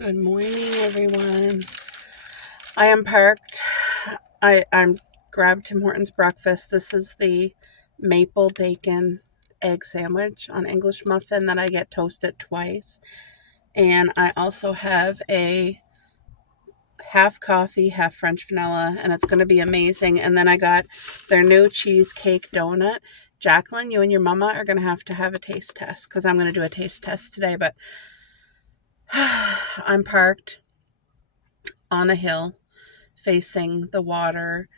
Good morning, everyone. I am parked. I'm grabbed Tim Hortons breakfast. This is the maple bacon egg sandwich on English muffin that I get toasted twice. And I also have a half coffee, half French vanilla, and it's going to be amazing. And then I got their new cheesecake donut. Jacqueline, you and your mama are going to have a taste test because I'm going to do a taste test today. But I'm parked on a hill facing the water,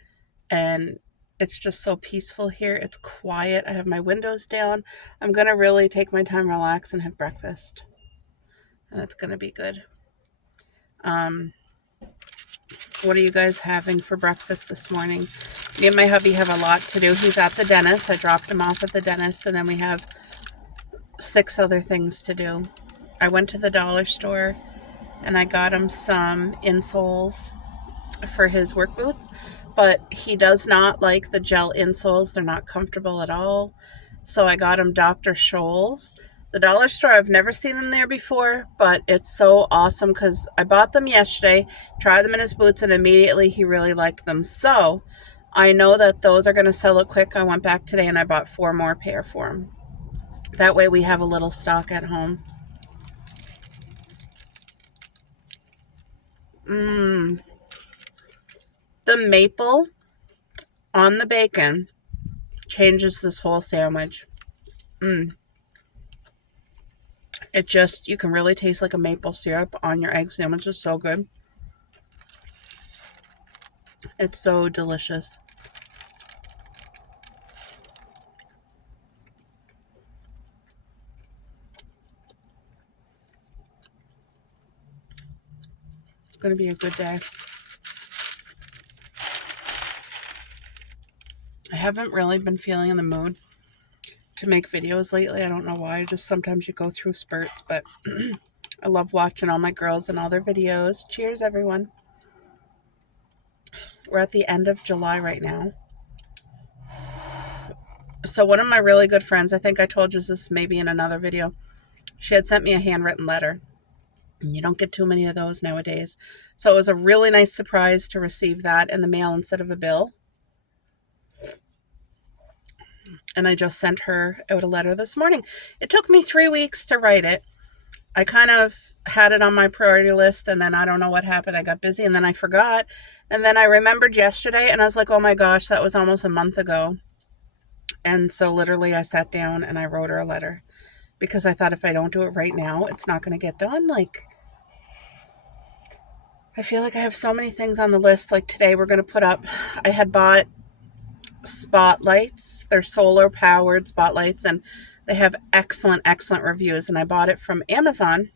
and it's just so peaceful here. It's quiet. I have my windows down. I'm going to really take my time, relax, and have breakfast. And it's going to be good. What are you guys having for breakfast this morning? Me and my hubby have a lot to do. He's at the dentist. I dropped him off at the dentist, and then we have 6 other things to do. I went to the dollar store, and I got him some insoles for his work boots, but he does not like the gel insoles. They're not comfortable at all. So I got him Dr. Scholl's. The dollar store, I've never seen them there before, but it's so awesome because I bought them yesterday, tried them in his boots, and immediately he really liked them. So I know that those are going to sell it quick. I went back today and I bought 4 more pair for him. That way we have a little stock at home. The maple on the bacon changes this whole sandwich. It just, you can really taste like a maple syrup on your egg sandwich. It's so good. It's so delicious. It's going to be a good day. I haven't really been feeling in the mood to make videos lately. I don't know why. Just sometimes you go through spurts, but I love watching all my girls and all their videos. Cheers, everyone. We're at the end of July right now. So one of my really good friends, I think I told you this maybe in another video, she had sent me a handwritten letter. And you don't get too many of those nowadays. So it was a really nice surprise to receive that in the mail instead of a bill. And I just sent her out a letter this morning. It took me 3 weeks to write it. I kind of had it on my priority list, and then I don't know what happened. I got busy, and then I forgot. And then I remembered yesterday, and I was like, oh my gosh, that was almost a month ago. And so literally I sat down and I wrote her a letter because I thought if I don't do it right now, it's not going to get done. Like, I feel like I have so many things on the list. Like today we're going to put up, I had bought spotlights. They're solar powered spotlights, and they have excellent reviews. And I bought it from Amazon,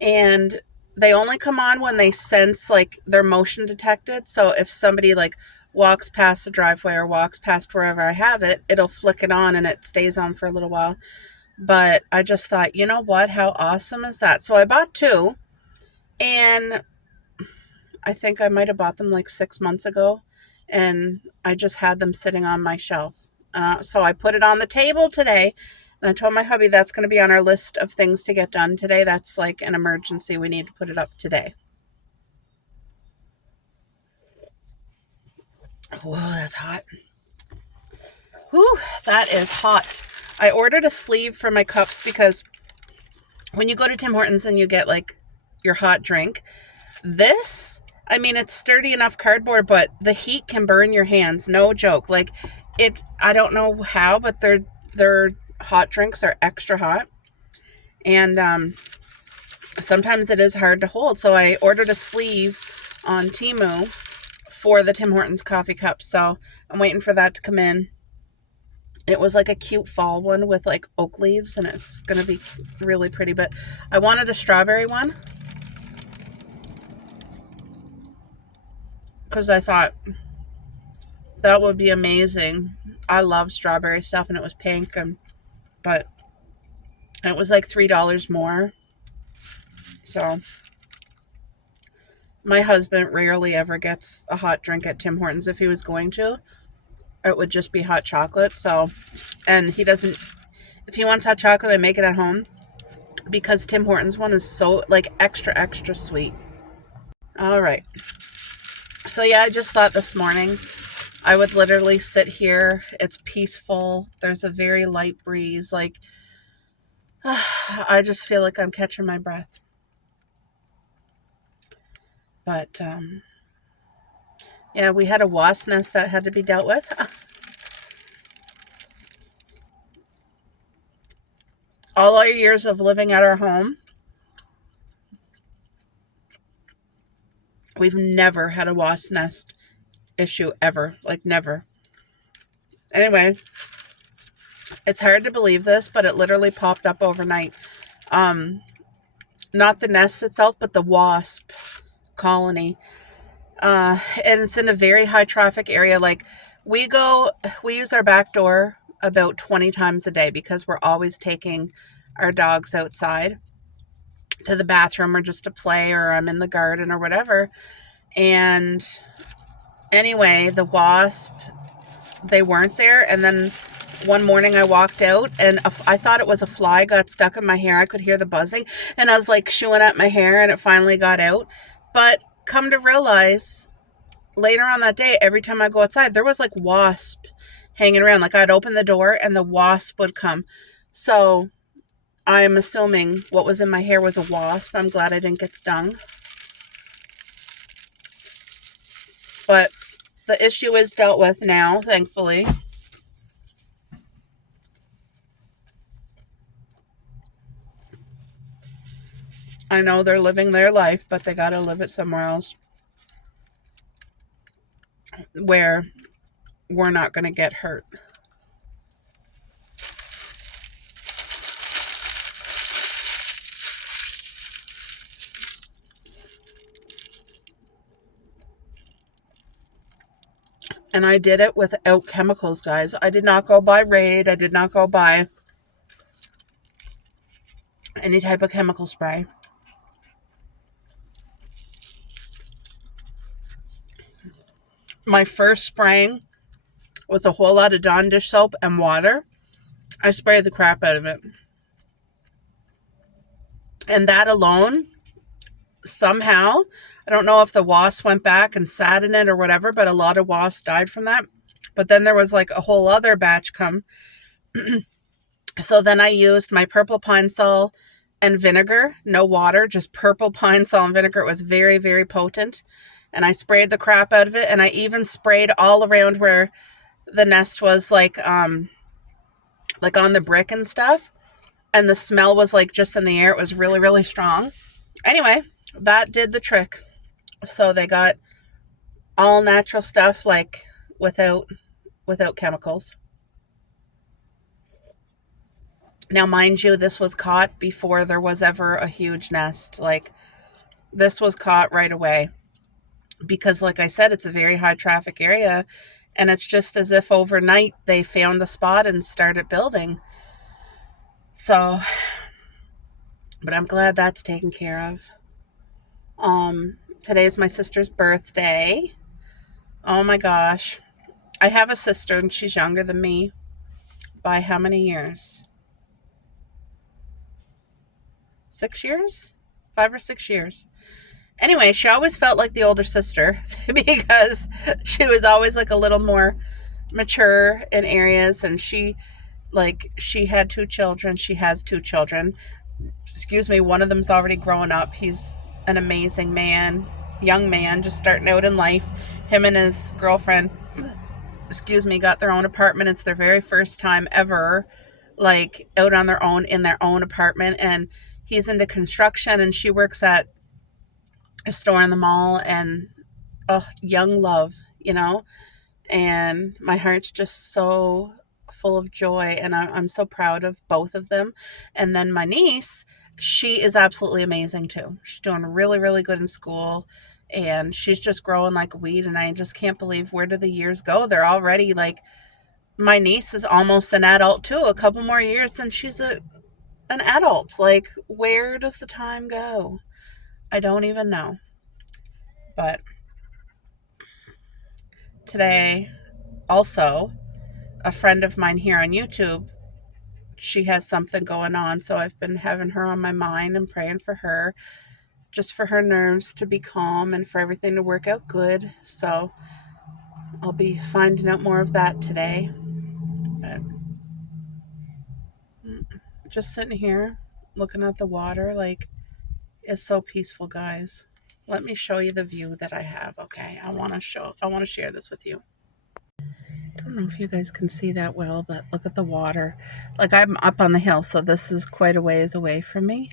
and they only come on when they sense like they're motion detected. So if somebody like walks past the driveway or walks past wherever I have it, it'll flick it on and it stays on for a little while. But I just thought, you know what, how awesome is that? So I bought 2, and I think I might have bought them like 6 months ago, and I just had them sitting on my shelf. So I put it on the table today, and I told my hubby that's going to be on our list of things to get done today. That's like an emergency. We need to put it up today. Whoa, that's hot. Whew, that is hot. I ordered a sleeve for my cups because when you go to Tim Hortons and you get like your hot drink, this, I mean, it's sturdy enough cardboard, but the heat can burn your hands. No joke. Like it, I don't know how, but their hot drinks are extra hot. And sometimes it is hard to hold. So I ordered a sleeve on Temu for the Tim Hortons coffee cups. So I'm waiting for that to come in. It was like a cute fall one with like oak leaves, and it's going to be really pretty. But I wanted a strawberry one because I thought that would be amazing. I love strawberry stuff, and it was pink, but it was like $3 more. So my husband rarely ever gets a hot drink at Tim Hortons. If he was going to, it would just be hot chocolate. So, and he doesn't, if he wants hot chocolate, I make it at home. because Tim Hortons one is so like extra sweet. All right. So yeah, I just thought this morning I would literally sit here. It's peaceful. There's a very light breeze. Like, I just feel like I'm catching my breath. But, yeah, we had a wasp nest that had to be dealt with. All our years of living at our home, we've never had a wasp nest issue ever. Like, never. Anyway, it's hard to believe this, but it literally popped up overnight. Not the nest itself, but the wasp colony. And it's in a very high traffic area. Like, we use our back door about 20 times a day because we're always taking our dogs outside to the bathroom or just to play, or I'm in the garden or whatever. And anyway, the wasp, they weren't there. And then one morning I walked out and I thought it was a fly got stuck in my hair. I could hear the buzzing and I was like shooing at my hair and it finally got out. But come to realize later on that day, every time I go outside, there was like wasp hanging around. Like, I'd open the door and the wasp would come. So I'm assuming what was in my hair was a wasp. I'm glad I didn't get stung. But the issue is dealt with now, thankfully. I know they're living their life, but they gotta live it somewhere else where we're not gonna get hurt. And I did it without chemicals, guys. I did not go buy Raid. I did not go buy any type of chemical spray. My first spraying was a whole lot of Dawn dish soap and water. I sprayed the crap out of it. And that alone, somehow, I don't know if the wasps went back and sat in it or whatever, but a lot of wasps died from that. But then there was like a whole other batch come. So then I used my purple pine sol and vinegar, no water, just purple pine sol and vinegar. It was very, very potent. And I sprayed the crap out of it. And I even sprayed all around where the nest was, like on the brick and stuff. And the smell was like just in the air. It was really, really strong. Anyway, that did the trick. So they got all natural stuff, like without chemicals. Now, mind you, this was caught before there was ever a huge nest. Like, this was caught right away. Because, like I said, it's a very high traffic area. And it's just as if overnight they found the spot and started building. So, but I'm glad that's taken care of. Today's my sister's birthday. Oh my gosh. I have a sister and she's younger than me by how many years? 6 years? 5 or 6 years. Anyway, she always felt like the older sister because she was always like a little more mature in areas, and she had 2 children. She has 2 children. Excuse me, one of them's already grown up. He's an amazing man, young man, just starting out in life. Him and his girlfriend, got their own apartment. It's their very first time ever, like, out on their own in their own apartment. And he's into construction and she works at a store in the mall. And young love, and my heart's just so full of joy, and I'm so proud of both of them. And then my niece, she is absolutely amazing too. She's doing really, really good in school, and she's just growing like a weed, and I just can't believe where do the years go. They're already like, my niece is almost an adult too. A couple more years and she's an adult. Like, where does the time go? I don't even know. But today, also, a friend of mine here on YouTube she has something going on. So I've been having her on my mind and praying for her, just for her nerves to be calm and for everything to work out good. So I'll be finding out more of that today. But just sitting here looking at the water, like, it's so peaceful, guys. Let me show you the view that I have. Okay, I want to share this with you. I don't know if you guys can see that well, but look at the water. Like, I'm up on the hill, so this is quite a ways away from me.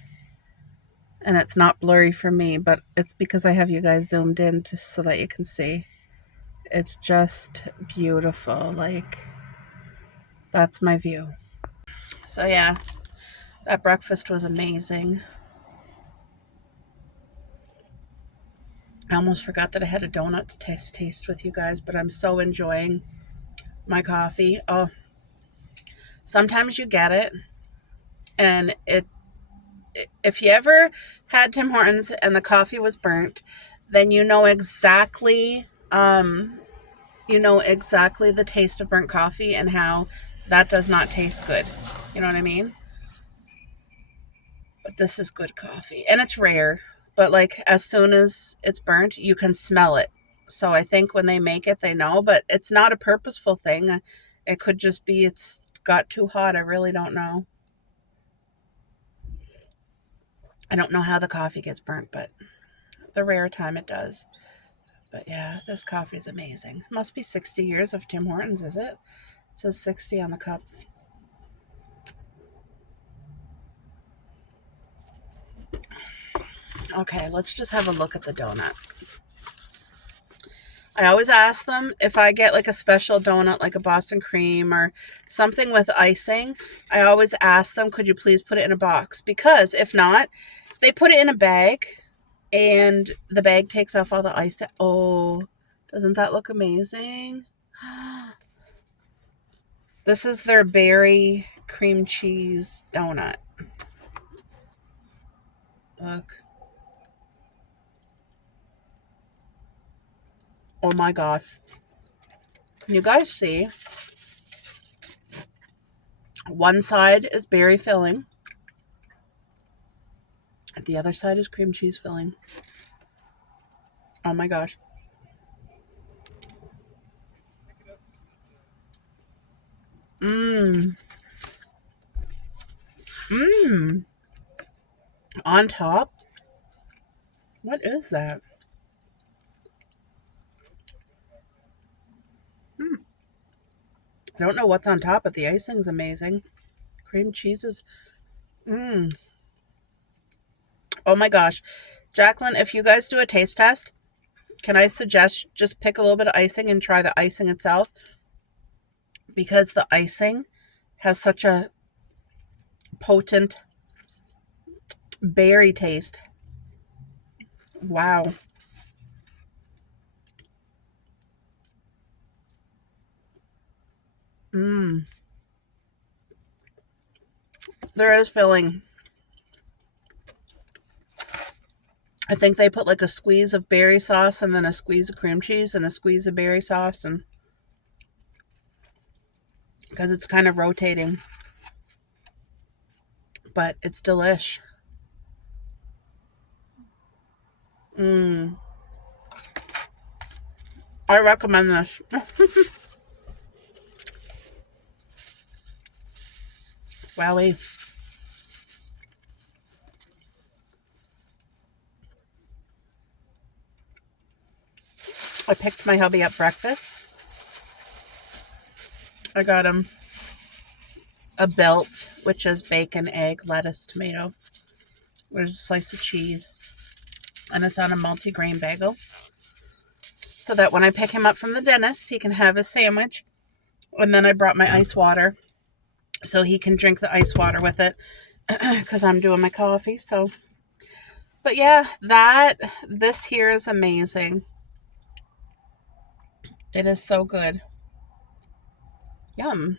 And it's not blurry for me, but it's because I have you guys zoomed in so that you can see. It's just beautiful. Like, that's my view. So yeah, that breakfast was amazing. I almost forgot that I had a donut to taste with you guys, but I'm so enjoying my coffee. Oh, sometimes you get it, and if you ever had Tim Hortons and the coffee was burnt, then you know exactly the taste of burnt coffee and how that does not taste good. You know what I mean? But this is good coffee, and it's rare, but like as soon as it's burnt, you can smell it. So I think when they make it, they know, but it's not a purposeful thing. It could just be it's got too hot. I really don't know. I don't know how the coffee gets burnt, but the rare time it does. But yeah, this coffee is amazing. It must be 60 years of Tim Hortons, is it? It says 60 on the cup. Okay, let's just have a look at the donut. I always ask them if I get like a special donut, like a Boston cream or something with icing. I always ask them, could you please put it in a box? Because if not, they put it in a bag and the bag takes off all the ice. Oh, doesn't that look amazing? This is their berry cream cheese donut. Look. Oh my gosh. Can you guys see? One side is berry filling. The other side is cream cheese filling. Oh my gosh. Mmm. Mmm. On top? What is that? I don't know what's on top, but the icing's amazing. Cream cheese is... Mmm. Oh my gosh. Jacqueline, if you guys do a taste test, can I suggest just pick a little bit of icing and try the icing itself? Because the icing has such a potent berry taste. Wow. Mmm. There is filling. I think they put like a squeeze of berry sauce and then a squeeze of cream cheese and a squeeze of berry sauce, and because it's kind of rotating. But it's delish. Mmm. I recommend this. Wowie. I picked my hubby up breakfast. I got him a belt, which is bacon, egg, lettuce, tomato. There's a slice of cheese. And it's on a multi-grain bagel. So that when I pick him up from the dentist, he can have his sandwich. And then I brought my ice water so he can drink the ice water with it because I'm doing my coffee. So, but yeah, this here is amazing. It is so good. Yum.